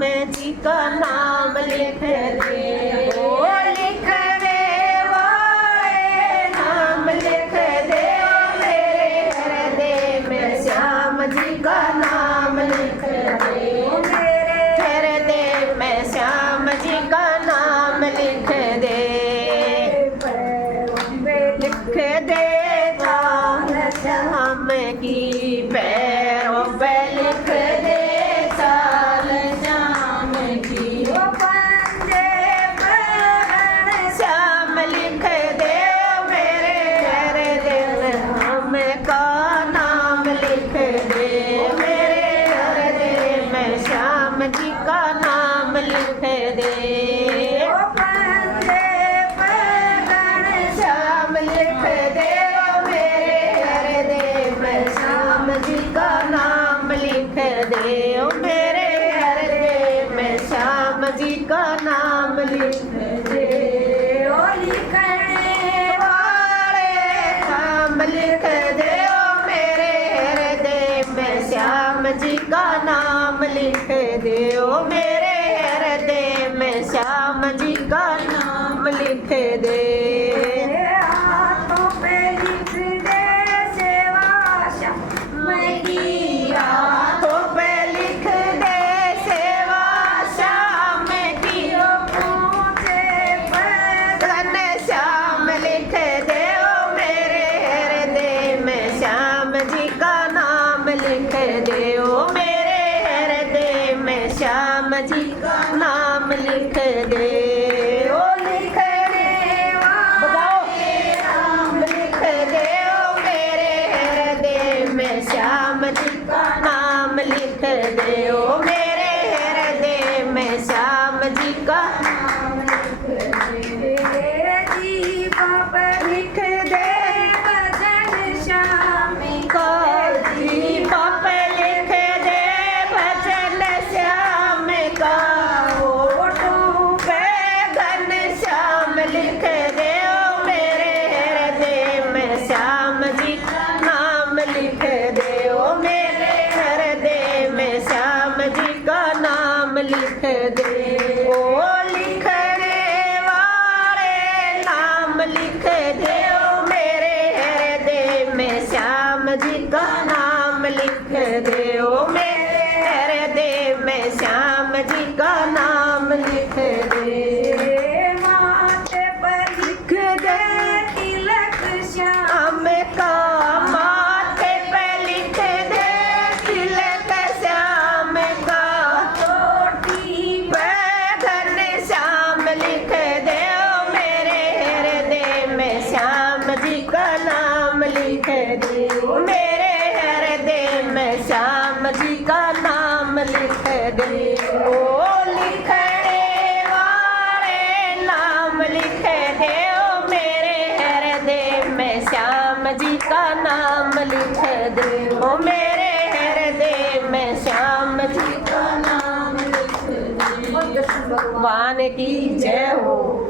श्याम जी का नाम लिख दे। ओ लिख दे वाले नाम लिख दे, मेरे हृदय में श्याम जी का नाम लिख दे। मेरे हृदय में श्याम जी का नाम लिख दे। लिख दे श्याम की पैरों पे लिख दे चाल श्याम की। पंजे पर श्याम लिख दे, मेरे हृदय में श्याम का नाम लिख दे। मेरे हृदय में श्याम जी का नाम लिख दे। श्याम लिख दे, नाम लिख दे। ओ मेरे हृदय में श्याम जी का नाम लिख दे। ओ लिखने वाले नाम लिख दे, ओ मेरे हृदय में श्याम जी का नाम लिख दे। ओ मेरे हृदय में श्याम जी का नाम लिख दे। लिख दे, ओ मेरे हृदय में श्याम जी का नाम लिख दे। ओ लिखने वाले नाम लिख दे, ओ मेरे हृदय में श्याम जी का नाम लिख दे। ओ मेरे हृदय में श्याम जी का नाम लिख दे। दीपक लिख दे भजन श्याम का। दीपक लिख दे भजन श्याम का। होठों पे घनश्याम लिख दे, ओ मेरे हृदय में श्याम जी का नाम लिख दे। ओ मेरे हृदय में श्याम जी का नाम लिख दे। ओ लिखने वाले नाम लिख दे, ओ मेरे हृदय में श्याम जी का नाम लिख दे। ओ मेरे हृदय में श्याम जी का नाम लिख दे। माथे पर लिख दे तिलक श्याम का। माथे पे लिख दे तिलक श्याम का। चोटी पे घनश्याम लिख दे, ओ मेरे हृदय में श्याम जी का नाम लिख दे। ओ मेरे हृदय में श्याम जी का नाम लिख दे। ओ लिखने वाले नाम लिख दे, ओ मेरे हृदय में श्याम जी का नाम लिख दे। ओ मेरे हृदय में श्याम जी का नाम लिख दे। भगवान की जय हो।